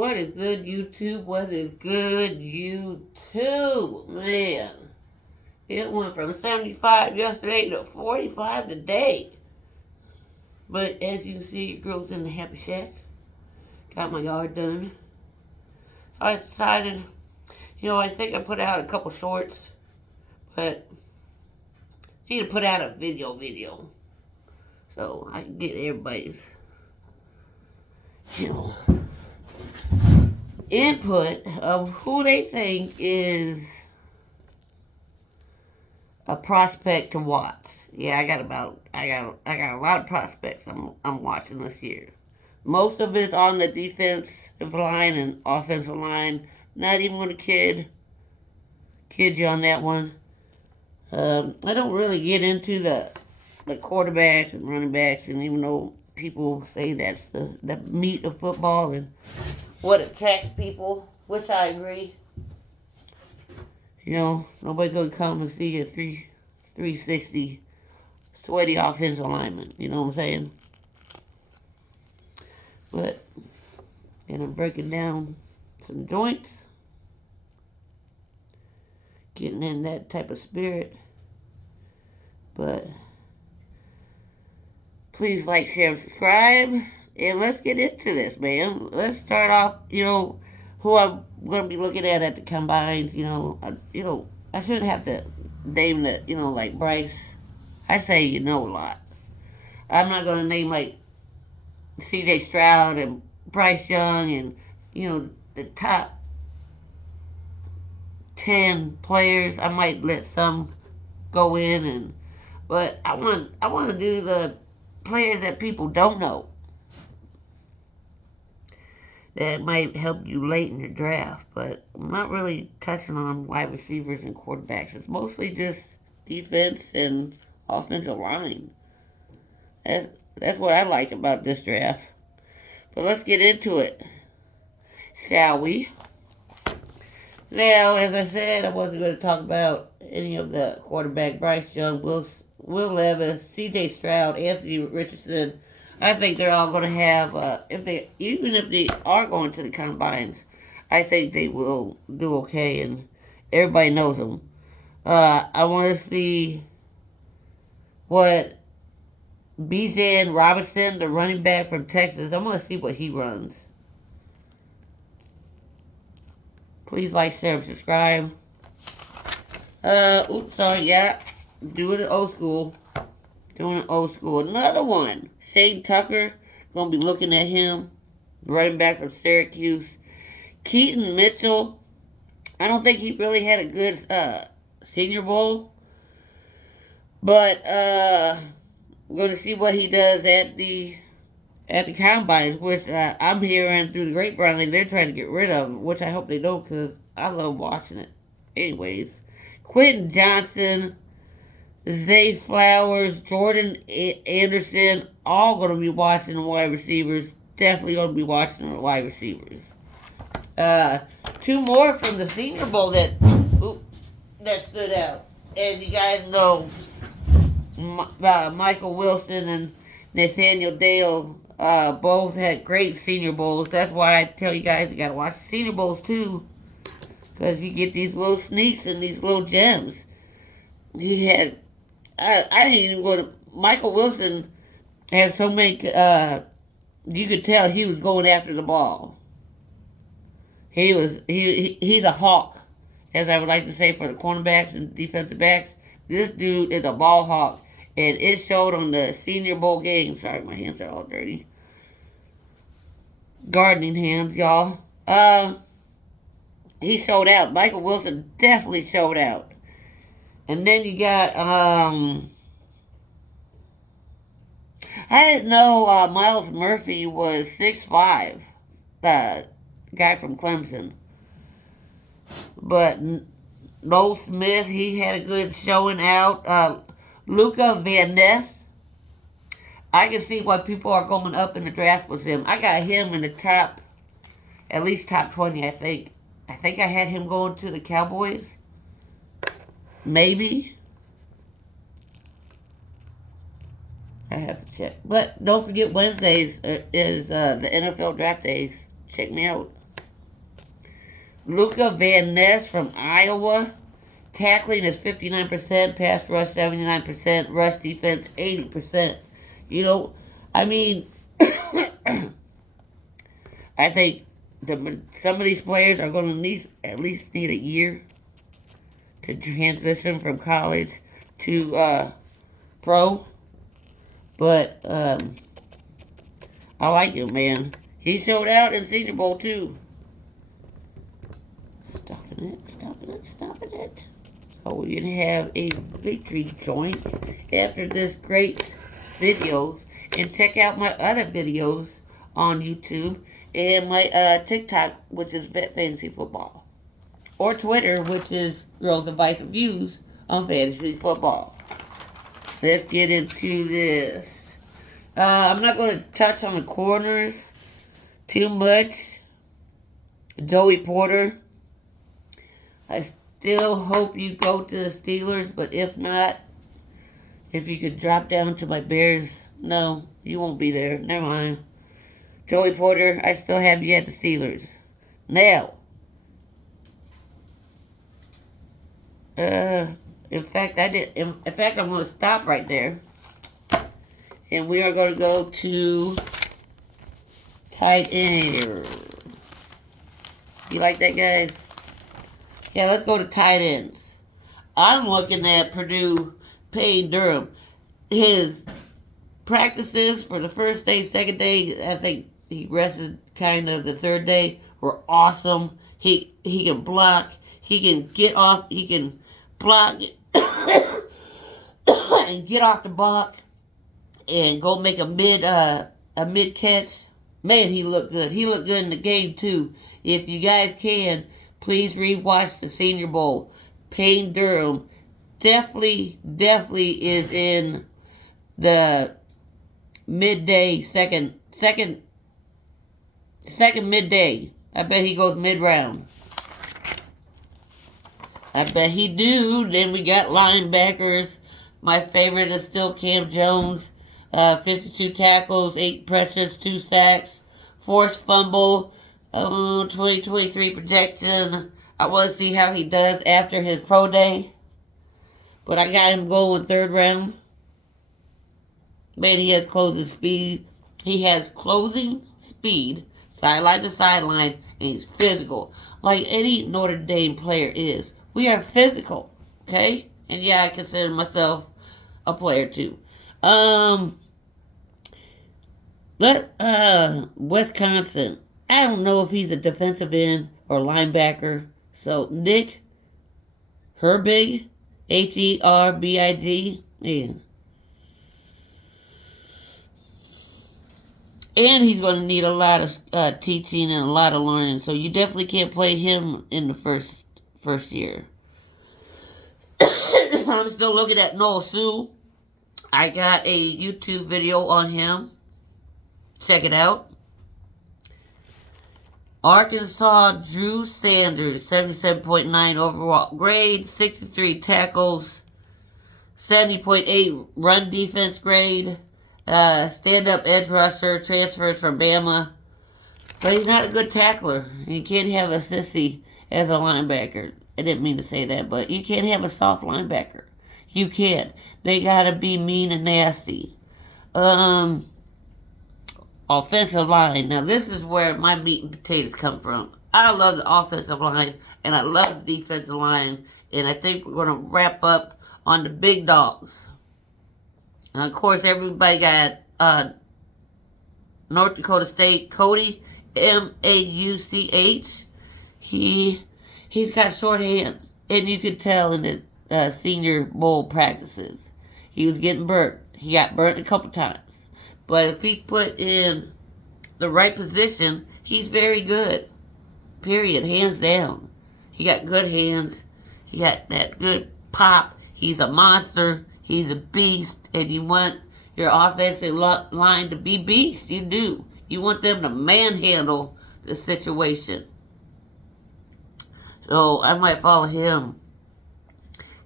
What is good, YouTube? What is good, YouTube? Man, it went from 75 yesterday to 45 today. But as you can see, it grows in the Happy Shack. Got my yard done. So I decided, I think I put out a couple shorts, but I need to put out a video. So I can get everybody's, input of who they think is a prospect to watch. Yeah, I got a lot of prospects I'm watching this year. Most of it's on the defensive line and offensive line. Not even gonna kid you on that one. I don't really get into the quarterbacks and running backs, and even though people say that's the meat of football and what attracts people, which I agree. Nobody's gonna come and see a 360 sweaty offensive lineman. You know what I'm saying? But and I'm breaking down some joints, getting in that type of spirit. But please like, share, and subscribe. And let's get into this, man. Let's start off, who I'm going to be looking at the combines. I shouldn't have to name the, like Bryce. I say a lot. I'm not going to name like C.J. Stroud and Bryce Young and, the top 10 players. I might let some go in, but I want to do the players that people don't know that might help you late in your draft. But I'm not really touching on wide receivers and quarterbacks. It's mostly just defense and offensive line. That's what I like about this draft. But let's get into it, shall we? Now, as I said, I wasn't going to talk about any of the quarterback. Bryce Young, Will Levis, C.J. Stroud, Anthony Richardson. I think they're all going to have, even if they are going to the combines, I think they will do okay, and everybody knows them. I want to see what Bijan Robinson, the running back from Texas, I want to see what he runs. Please like, share, and subscribe. Doing it old school. Another one. Shane Tucker. Gonna be looking at him. Running back from Syracuse. Keaton Mitchell. I don't think he really had a good Senior Bowl. But we're gonna see what he does at the combines, which I'm hearing through the grapevine they're trying to get rid of, which I hope they don't, because I love watching it. Anyways, Quentin Johnson, Zay Flowers, Jordan Anderson, all going to be watching the wide receivers. Definitely going to be watching the wide receivers. Two more from the Senior Bowl that stood out. As you guys know, Michael Wilson and Nathaniel Dale both had great Senior Bowls. That's why I tell you guys you got to watch the Senior Bowls too, because you get these little sneaks and these little gems. He had, I didn't even go to, Michael Wilson had so many, you could tell he was going after the ball. He's a hawk, as I would like to say for the cornerbacks and defensive backs. This dude is a ball hawk, and it showed on the Senior Bowl game. Sorry, my hands are all dirty. Gardening hands, y'all. He showed out. Michael Wilson definitely showed out. And then you got, I didn't know Myles Murphy was 6'5", guy from Clemson. But Noel Smith, he had a good showing out. Luca Van Ness, I can see why people are going up in the draft with him. I got him in the top, at least top 20, I think. I think I had him going to the Cowboys. Maybe. I have to check. But don't forget Wednesdays is the NFL draft days. Check me out. Luca Van Ness from Iowa. Tackling is 59%, pass rush 79%, rush defense 80%. You know, I mean, I think some of these players are going to at least need a year to transition from college to pro. But I like him, man. He showed out in Senior Bowl too. Stopping it. Oh, we're going to have a victory joint after this great video. And check out my other videos on YouTube and my TikTok, which is Vet Fantasy Football. Or Twitter, which is Girls Advice and Views on Fantasy Football. Let's get into this. I'm not going to touch on the corners too much. Joey Porter. I still hope you go to the Steelers, but if not, if you could drop down to my Bears, no, you won't be there. Never mind. Joey Porter, I still have you at the Steelers. Now, in fact, I'm going to stop right there, and we are going to go to tight end. You like that, guys? Yeah, let's go to tight ends. I'm looking at Purdue Payne Durham. His practices for the first day, second day, I think he rested kind of the third day, were awesome. He can block. He can get off. He can block and get off the block and go make a mid catch. Man, he looked good. He looked good in the game too. If you guys can, please rewatch the Senior Bowl. Payne Durham definitely is in the midday second midday. I bet he goes mid-round. I bet he do. Then we got linebackers. My favorite is still Cam Jones. 52 tackles, 8 pressures, 2 sacks, forced fumble, 2023 projection. I want to see how he does after his pro day. But I got him going third round. Man, he has closing speed. He has closing speed, sideline to sideline, and he's physical. Like any Notre Dame player is. We are physical, okay? And yeah, I consider myself a player too. Wisconsin. I don't know if he's a defensive end or linebacker. So Nick Herbig, Herbig, yeah. And he's going to need a lot of teaching and a lot of learning. So you definitely can't play him in the first year. I'm still looking at Noah Sewell. I got a YouTube video on him. Check it out. Arkansas Drew Sanders, 77.9 overall grade, 63 tackles, 70.8 run defense grade, stand-up edge rusher, transfers from Bama. But he's not a good tackler. You can't have a sissy as a linebacker. I didn't mean to say that, but you can't have a soft linebacker. You can't. They gotta be mean and nasty. Offensive line. Now, this is where my meat and potatoes come from. I love the offensive line, and I love the defensive line, and I think we're going to wrap up on the big dogs. And, of course, everybody got North Dakota State, Cody, Mauch. He's got short hands, and you could tell in the Senior Bowl practices. He was getting burnt. He got burnt a couple times. But if he put in the right position, he's very good. Period. Hands down. He got good hands. He got that good pop. He's a monster. He's a beast. And you want your offensive line to be beasts. You do. You want them to manhandle the situation. So I might follow him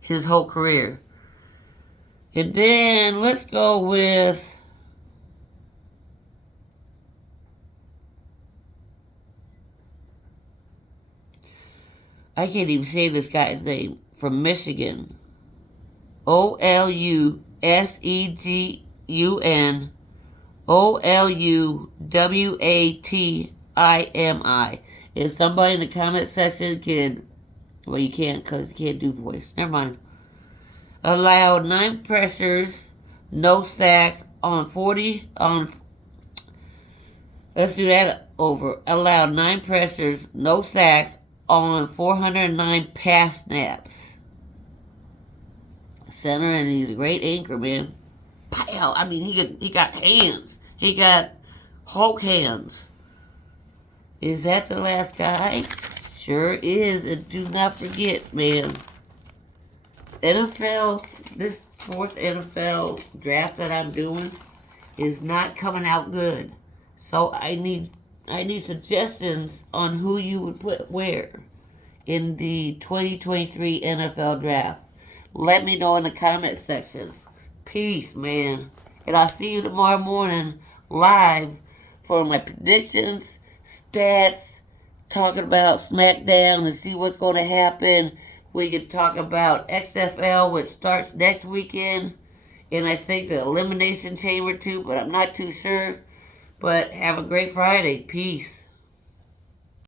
his whole career. And then let's go with I can't even say this guy's name, from Michigan. OlusegunWatimi. If somebody in the comment section can, well, you can't because you can't do voice. Never mind. Allowed 9 pressures, no sacks on 40 on. Let's do that over. Allowed 9 pressures, no sacks on 409 pass snaps. Center, and he's a great anchor, man. Pow! I mean, he got hands. He got Hulk hands. Is that the last guy? Sure is. And do not forget, man, NFL, this 4th NFL draft that I'm doing is not coming out good. So I need suggestions on who you would put where in the 2023 NFL draft. Let me know in the comment sections. Peace, man. And I'll see you tomorrow morning live for my predictions, stats, talking about SmackDown and see what's going to happen. We can talk about XFL, which starts next weekend. And I think the Elimination Chamber too, but I'm not too sure. But have a great Friday. Peace.